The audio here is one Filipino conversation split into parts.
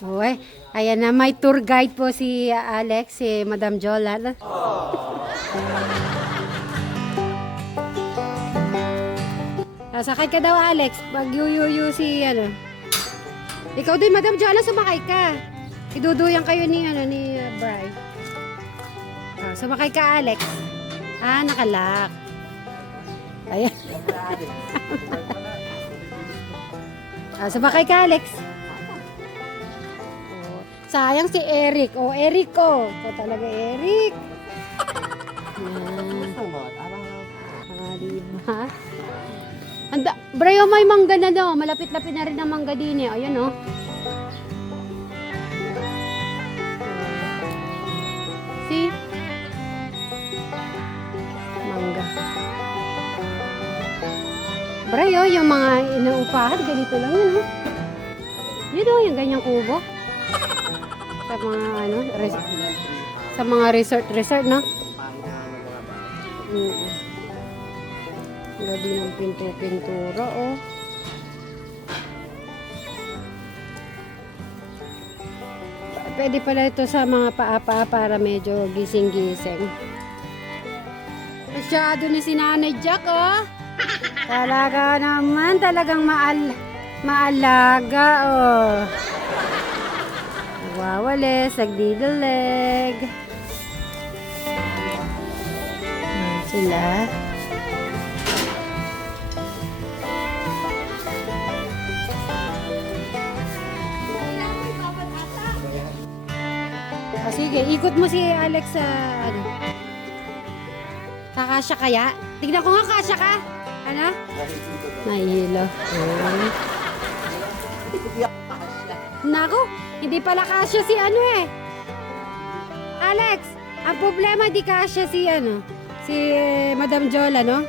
Uy, ayan na, may tour guide po si Alex, si Madam Jola. Sakay ka daw, Alex. Pag yuyuyu si, ano. Ikaw din, Madam Jola, sumakay ka. Iduduyan kayo ni, ni Bri. Sumakay ka, Alex. Nakalak. Ayan. Sumakay ka, Alex. Sayang si Eric. Eric ko. Ito talaga, Eric. Diba? Brayo, may mangga na daw. Malapit-lapit na rin ang mangga din eh. Ayan, oh. See? Mangga. Brayo, yung mga inuupahan, ganito lang yun, oh. Yun, oh, yung ganyang kubo. Sa mga, sa mga resort, no? Lagi ng pintura, oh. Pwede pala ito sa mga paa para medyo gising-gising. Masyado ni si Nanay Jack, oh. Talaga naman, talagang maalaga, oh. Nagwawalis, nagdidilig. Sila. Sige, ikot mo si Alex sa ano. Kakasya kaya? Tignan ko nga, kasya ka. Ano? Nahihilo. Nako, hindi pala kasya si ano eh. Alex, ang problema di kasya si ano, si Madam Jola, no?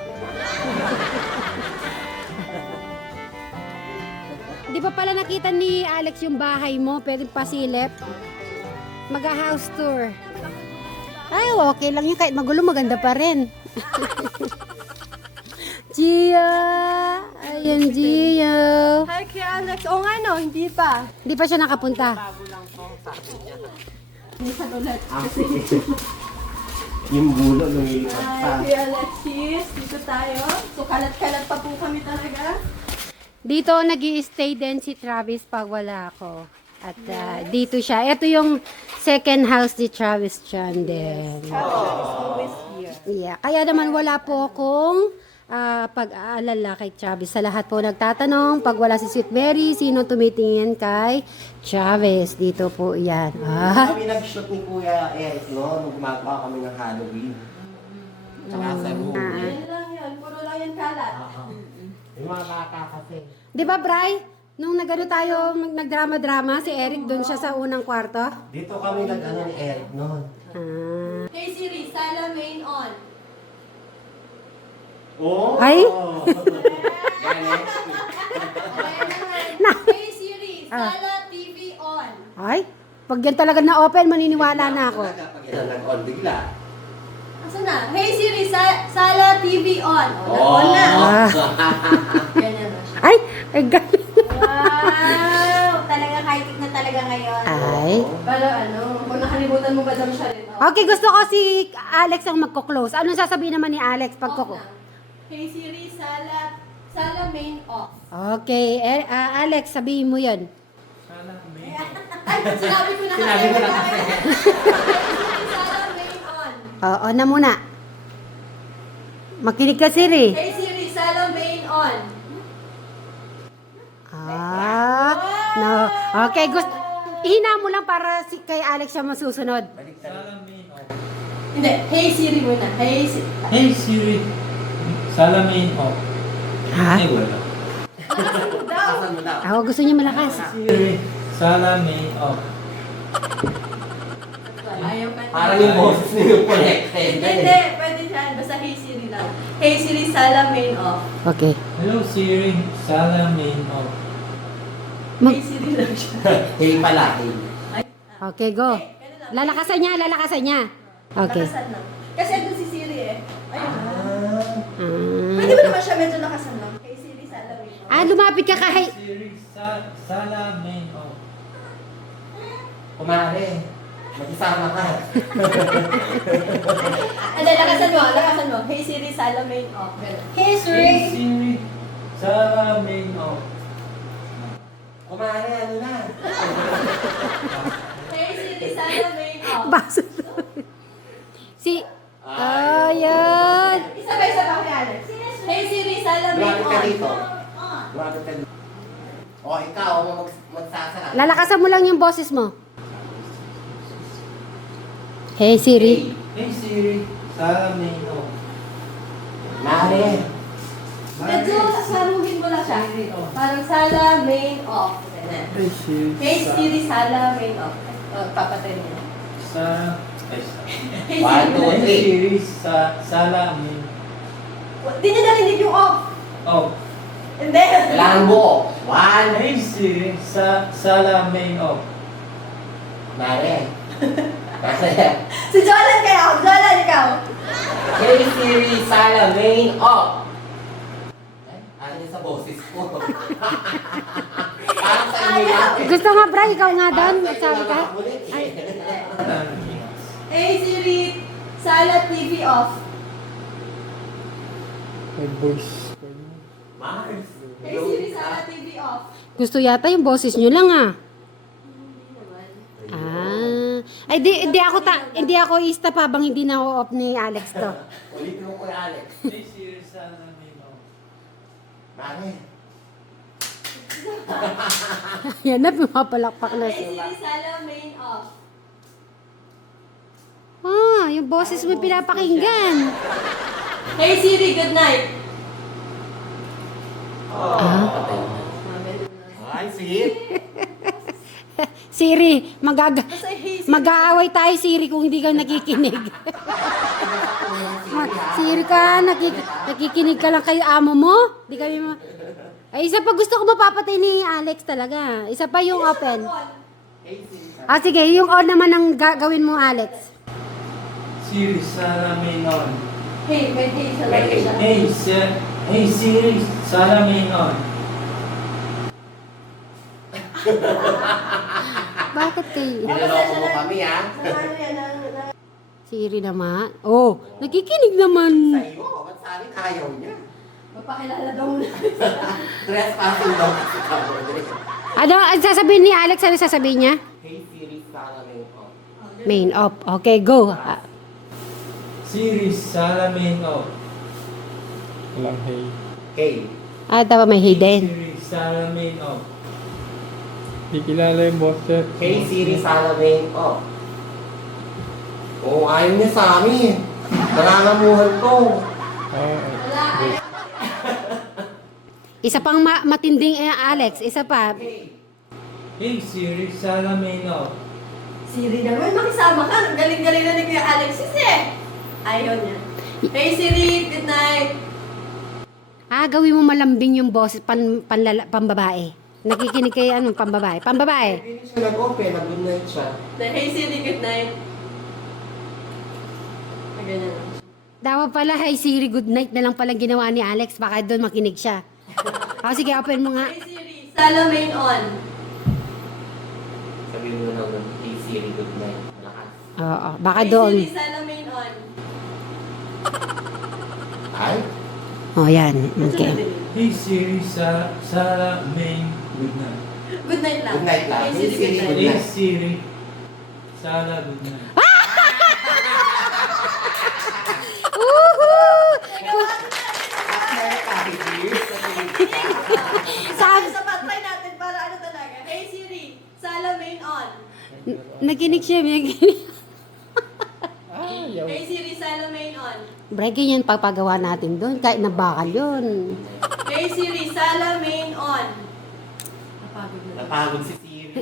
Di ba pala nakita ni Alex yung bahay mo? Pwede pasilip. Mag-house tour. Ay, okay lang yun. Kahit magulo, maganda pa rin. Gia! Ayan, Gia. Hi, kay Alex. O nga no, hindi pa. Hindi pa siya nakapunta. Minsan ulit. Yung bulo, lumilipat pa. Hi, kay Alexis. Dito tayo. So, kalat-kalat pa po kami talaga. Dito nag-i-stay din si Travis pag wala ako. At dito siya. Ito yung second house ni Travis Chan din. Travis is always here. Yeah. Kaya naman wala po akong pag-aalala kay Travis. Sa lahat po nagtatanong, pag wala si Sweet Mary, sino tumitingin kay Travis? Dito po yan. Kami nag-shoot ni Kuya Eric, no? Nung gumagawa kami ng Halloween. Tsaka sa room. Yan lang yan. Puro lang yan kalat. Yung mga bata kasi. Di ba, Bri? Nung nagano tayo, nagdrama-drama, si Eric doon siya sa unang kwarto. Dito kami nag-ano ni Eric noon. Hey Siri, Sala main on. Oh! Ay? Hey Siri, Sala TV on. Ay, pag yan talaga na-open, maniniwala na ako. Pag yan nag-on bigla. Asan na? Hey Siri, Sala TV on. Oh! On na. Ah. Ganyan na siya. Ay galing. Wow! Talaga high-tech na talaga ngayon. Ay. Pero ano, kung nakalimutan mo ba daw siya rin? Okay, gusto ko si Alex ang magko-close. Anong sasabihin naman ni Alex pag Off na. Hey Siri, Sala main off. Okay, Alex, sabihin mo yun. Ay, sinabi ko na kasi. Sinabi ko na kasi. Hey Siri, Sala main on. Oo na muna. Makinig ka, Siri. Hey Siri, Sala main on. No. Okay, gusto. Ihina mo lang para kay Alex siya masusunod. Hindi, hey Siri muna. Hey Siri. Hey Siri, Salamin off. Ha? Ay, wala. Asan mo daw? Gusto niya malakas. Siri, Salamin off. Ayaw ka. Parang yung boses niya yung connected. Hindi, pwede siya. Basta hey Siri lang. Hey Siri, Sala main off. Okay. Hello Siri, Salamin off. Mag- Hey Siri lang siya. Hey pala, hey. Okay, go. Hey, ganun lang. Lalakasan niya. Okay. Lakasan lang. Kasi andun si Siri eh. Ayun. Pwede Ah. ba naman siya medyo lakasan lang? Hey Siri, Sala main off. Lumapit ka kahit. Siri, Salamin off. Kumare, mag-isama ka. Hindi, lakasan mo. Hey Siri, Salamain off. Hey Siri! Hey Siri, salamin off. Kumare, ano na? Hey Siri, Salamain off. Baso. Ayan. Isa ba kay Alex? Hey Siri, Salamain Lumapit ka off. dito. Lumapit ka dito. O, ikaw, magsasara. Lalakasan mo lang yung boses mo. Hey Siri. Hey Siri, salamin off. Mare. Medyo saruhin mo lang siya. Parang Salamain off. Ganun. Hey Siri, Hey Siri, Salamain off. Papatay mo. Hey One, two, three. Siri, salamin Di niya narinig yung off. off. Hindi. Kailangan buo. One. Hey Siri, salamin off. Mare. Mare. Si Jolan kaya. Jolan, ikaw. Hey Siri, Salamain off. Ano yung sa boses ko? Parang sa inyo lang. Gusto nga, Bra, ikaw nga doon. Sabi ka? Ay. Hey Siri, Sala TV off. Mars. Hey Siri, Sala TV off. Gusto yata yung boses nyo lang ah. Hindi naman. Ay, hindi ako ista pa bang hindi na off ni Alex to. Ulitin mo ko yung Alex. Hey Siri, salamin off. Mare. Yan na, pumapalakpak na Hey siya. Siri, Salamain off. Yung boses mo pinapakinggan. Hey Siri, good night. Patay na. Ay, sweet. Siri, Basta hey Siri. mag-aaway tayo, Siri, kung hindi ka nakikinig. Siri ka, nakikinig ka lang kay amo mo. Di kami Ay, isa pa gusto ko mapapatay ni Alex talaga. Isa pa yung open. Sige, yung on naman ang gawin mo, Alex. Siri, salamin on. Hey, may hey siya lang siya. Hey Siri, salamin on. Bakit kayo? Niloloko mo kami, ha? Ano yan? Siri naman. Oh, nakikinig naman. Sa iyo, ba't sa akin ayaw niya? Mapakilala daw muna. Trespassing daw kasi kamo. Ano, ang sasabihin ni Alex, ano sasabihin niya? Hey Siri, Salamain off. Main up. Okay, go. Siri, salamin off. Walang hay. Hey. Tama, may hidden. Siri, salamin off. Di kilala yung boses. Hey Siri, Salamain off. Oo, ayaw niya sa amin. Nangangamuhan ko. Wala. Isa pang matinding Alex. Isa pa. Hey Siri, salamin off. Siri naman, makisama ka. Ang galing-galing na ni Kuya Alexis eh. Ayaw niya. Hey Siri, good night. Gawin mo malambing yung boses pambabae. Nakikinig kay pambabae. Pambabae. Hindi siya nag-open, nag-good night siya. Hey Siri, good night. Ganyan lang. Dawa pala, hey Siri, good night na lang palang ginawa ni Alex. Baka doon makinig siya. Sige, open mo nga. Hey Siri, Salamain on. Sabihin mo na lang, hey Siri, good night. Lakas. Oo, baka Hey doon. Siri, Salamain on. Ay? Oh, yan. Okay. Hey Siri, salamin good night. Good night lang. Good night lang. Hey Siri, good night. Hey Siri, sala good night. Sabi, Sa patay natin para ano talaga. Hey Siri, Salamain on. nakinig siya. Nakinig. Hey Siri, Salamain on. Breaking yan pagpagawa natin doon. Kahit na bakal yun. Hey Siri, Salamain on. Napagod na. Napagod si Siri.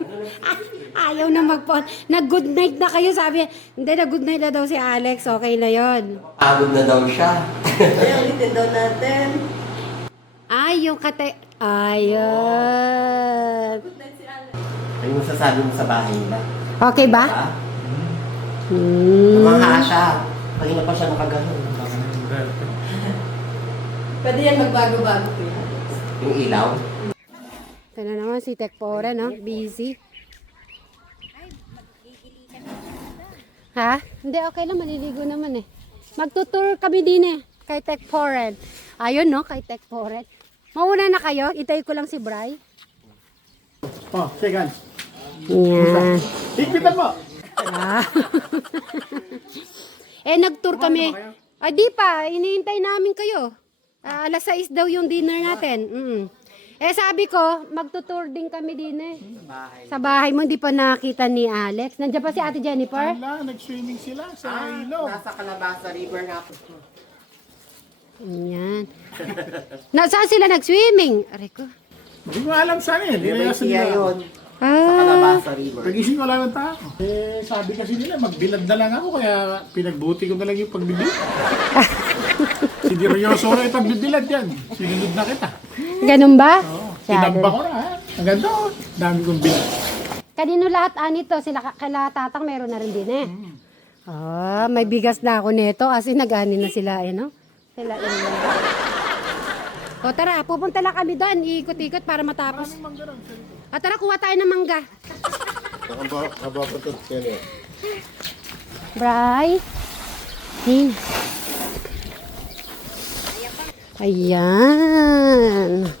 Ano na Siri? Ayaw na mag-phone. Nag-good night na kayo, sabi. Hindi, nag-good night na daw si Alex. Okay na yon. Napagod na daw siya. Ay, ulitin daw natin. Yung Ayun. Good night si Alex. Ano masasabi mo sa bahay nila? Okay ba? Ha? Hmm. Tumangha siya. Kanina pa siya nakagano'n. Pwede yan magbago-bago po yan. Yung ilaw. Ito na naman si Tech Pora, no? Busy. Ha? Hindi, okay lang. Maliligo naman eh. Magtutour kami din eh. Kay Tech Foreign. Ayun no, kay Tech Foreign. Mauna na kayo. Itay ko lang si Bri. Oh, second. Yan. Higpitan mo. Ah. Eh, nag-tour kami. Ay, di pa. Iniintay namin kayo. Alas 6 daw yung dinner natin. Eh, sabi ko, magtutour din kami din eh. Sa bahay mo, hindi pa nakita ni Alex. Nandiyan pa si Ate Jennifer? Wala, nag-swimming sila sa ilog. Nasa Calabasa River nga po. Yan. Saan sila nag-swimming? Aray ko. Hindi ko alam saan eh. May siya yun. Sa Ah, Calabasa River. Nagising wala ng tao. Eh, sabi kasi nila, magbilad na lang ako, kaya pinagbuti ko na lang yung pagbibilad. Si Diryoso na ipagbibilad yan. Sinunod na kita. ganun ba? Oo. Masyado. Tinamba ko na ha. Ang ganda oh. Dami kong bilad. Kanino lahat anito? Sila kala tatang meron na rin din eh. Ah, may bigas na ako nito kasi nag-ani na sila eh, no? Sila O tara, pupunta lang kami doon. Iikot-ikot para matapos. O tara, kuha tayo ng mangga. Kababatot ka niya. Bri. Ayan.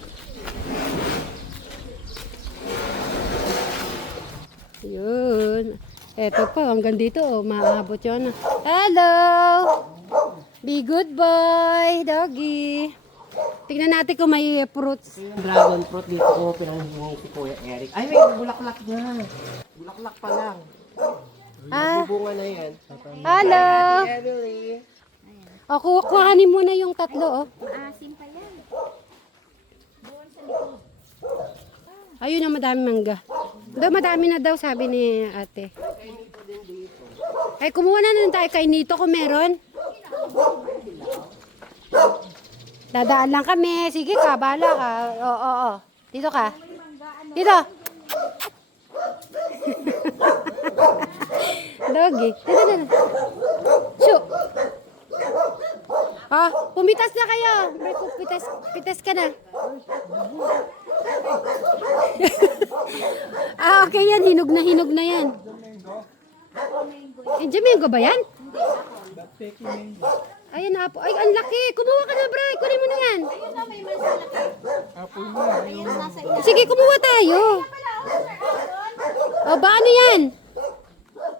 Yun. Eto pa, hanggang dito, oh, maabot yun. Hello! Be good boy, doggy. Tingnan natin kung may fruits. Dragon fruit dito ko pinanghingi si Kuya Eric. Ay, may bulaklak na. Bulaklak pa lang. Ah, Bunga na yan. hello! Emily. O, kuhanin mo na yung tatlo, oh. Ayun na, madami mangga. Madami na daw, sabi ni ate. Ay, kumuha na lang tayo kay Nito kung meron. Dadaan lang kami. Sige ka, bahala ka. Oo. Dito ka. Dito. Doggy. Dito. Shoo. Ah, pumitas na kayo. Pitas ka na. Okay yan. Hinog na yan. Domingo ba yan? Ayan na po. Ay, ang laki. Kumuha ka na, Bray. Kunin mo na yan. Sige, kumuha tayo. O, ba ano yan?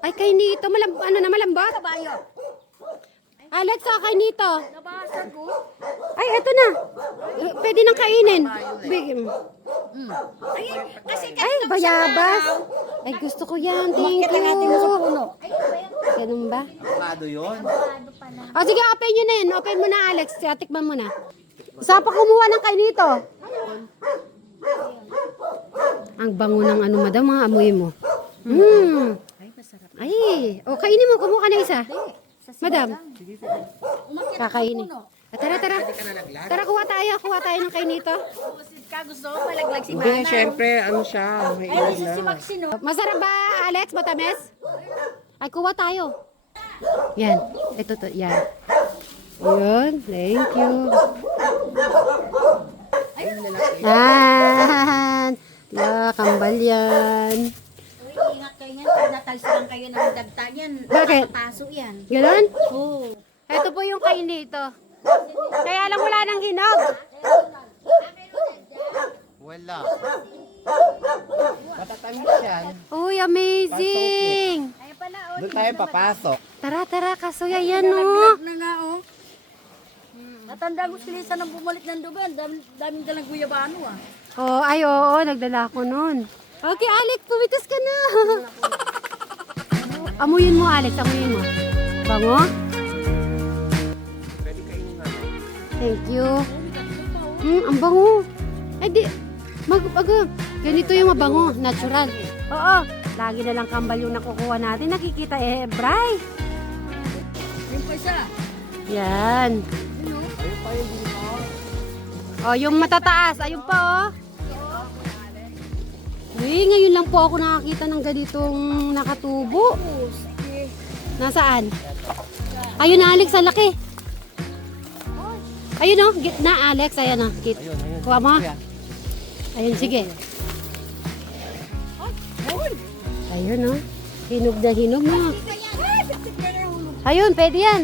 Ay, kay Nito. Malambot? Alex, kay Nito. Ay, eto na. Pwede nang kainin. Ay, bayabas. Ay, gusto ko yan. Thank you. Ganun ba? Avocado yun. O, sige, open nyo na yan. Open mo na, Alex. Tikman mo na. Isa pa kumuha ng kay Nito. Ang bango ng ano, madam, mga amoy mo. Ay, o, kainin mo. Kumuha ka na isa. Madam. Kakainin. Tara. Tara, kuha tayo ng kay Nito. Gusto ko malaglag si Hindi, syempre, ano siya, may ilan na. Masarap ba, Alex? Matamis? Ay, kuha tayo. Yan. Ito to. Yan. Yun. Thank you. Yan. Kambal yan. Ingat kayo niyan, pag natalsikan kayo ng dagta niyan, Bakit? taso yan. Ganon? Oo. Ito po yung kay Nito. Kaya lang wala nang hinog. Wala. Matatamis yan. Uy, amazing. Ay pala, Doon tayo papasok. Tara, kasuya yan, no? na nga, oh. Natanda ko si Lisa nang bumalik ng dugan. Daming dalang guyabano, ah. Oh, ay, oo, nagdala ko nun. Okay, Alex, pumitas ka na. Amuyin mo, Alex, amuyin mo. Bango? Thank you. Ang bango. Eh di, ganito yung mabango, natural. Oo, lagi na lang kambal yung nakukuha natin. Nakikita Bray. Yung pa siya. Yan. Oh, yung matataas. Ayun pa, oh. Uy, ngayon lang po ako nakakita ng ganitong nakatubo. Nasaan? Ayun na, Alex, ang laki. Ayun, oh. Gitna, Alex. Ayan, oh. Kuha mo. Ayun, sige. Ayun, oh. Hinog na. Ayun, pwede yan.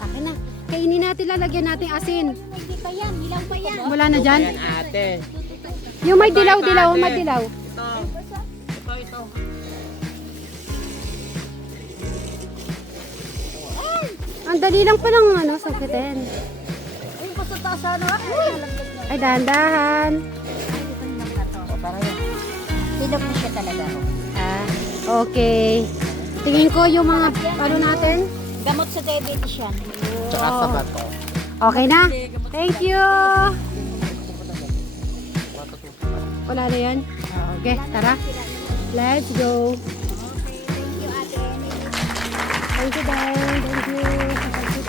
Akin na. Kainin natin, lalagyan natin asin. Hindi pa yan, hilaw pa yan. Wala na dyan? ate. Yung may dilaw-dilaw, may dilaw. Ito. Ang dali lang palang ano, sakitin. Ay, basta taas ano. Ay, dahan-dahan. Hilaw na siya talaga. Ah, okay. Tingin ko yung mga ano natin. Gamot sa diabetes yan. Tsaka sa bato. Okay na. Thank you. Wala na yan? Okay, tara. Let's go. Thank you, ate. Thank you, Day. Thank you.